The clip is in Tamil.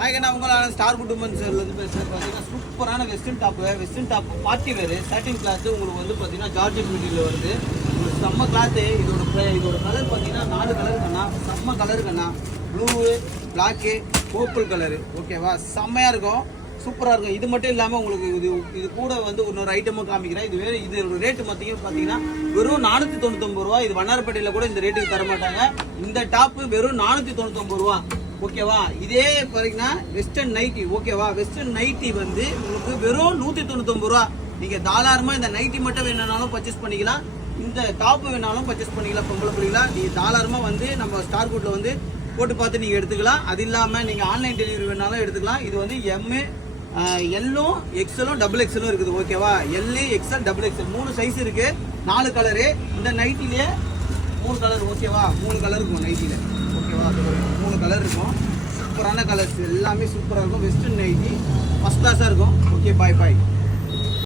அதுக்கு உங்களால் ஸ்டார் குட்டுமன்ஸ்லேருந்து பேசுகிறது பார்த்தீங்கன்னா சூப்பரான வெஸ்டர்ன் டாப்பு பார்ட்டி வேறு சாட்டின் கிளாத்து உங்களுக்கு வந்து பார்த்தீங்கன்னா ஜார்ஜெட் மெட்டீரியல் வருது. ஒரு செம்ம கிளாத்து. இதோட கலர் பார்த்தீங்கன்னா 4 கலர் கண்ணா, செம்ம கலர் கண்ணா. Blue, black, purple colour. ஓகேவா, செம்மையாக இருக்கும், சூப்பராக இருக்கும். இது மட்டும் இல்லாமல் உங்களுக்கு இது கூட வந்து இன்னொரு ஐட்டமும் காமிக்கிறேன். இதோட ரேட்டு பார்த்தீங்கன்னா வெறும் 499 ரூபா. இது வண்ணாரப்பேட்டையில் கூட இந்த ரேட்டுக்கு தர மாட்டாங்க. இந்த டாப்பு வெறும் 499 ரூபா. ஓகேவா, இதே பார்த்தீங்கன்னா வெஸ்டர்ன் நைட்டி. ஓகேவா, வெஸ்டர்ன் நைட்டி வந்து உங்களுக்கு வெறும் 199 ரூபா. நீங்கள் தாராளமாக இந்த நைட்டி மட்டும் வேணுனாலும் பர்ச்சேஸ் பண்ணிக்கலாம், இந்த டாப்பு வேணாலும் பர்ச்சேஸ் பண்ணிக்கலாம். பொம்பளை பிள்ளைங்களா நீங்கள் தாராளமாக வந்து நம்ம ஸ்டார் கூட்டில் வந்து போட்டு பார்த்து நீங்கள் எடுத்துக்கலாம். அது இல்லாமல் நீங்கள் ஆன்லைன் டெலிவரி வேணாலும் எடுத்துக்கலாம். இது வந்து எம்மு, எல்லும், எக்ஸலும், டபுள் எக்ஸலும் இருக்குது. ஓகேவா, எல்லு, எக்ஸல், டபுள் எக்ஸல் 3 சைஸ் இருக்குது, 4 கலரு. இந்த நைட்டிலே 3 கலர். ஓகேவா, 3 கலர் இருக்கும் நைட்டியில். ஓகேவா, 3 கலர் இருக்கும். சூப்பரான கலர்ஸ் எல்லாமே சூப்பராக இருக்கும். வெஸ்டர்ன் நைட்டி ஃபஸ்ட் கிளாஸாக இருக்கும். ஓகே, பாய்.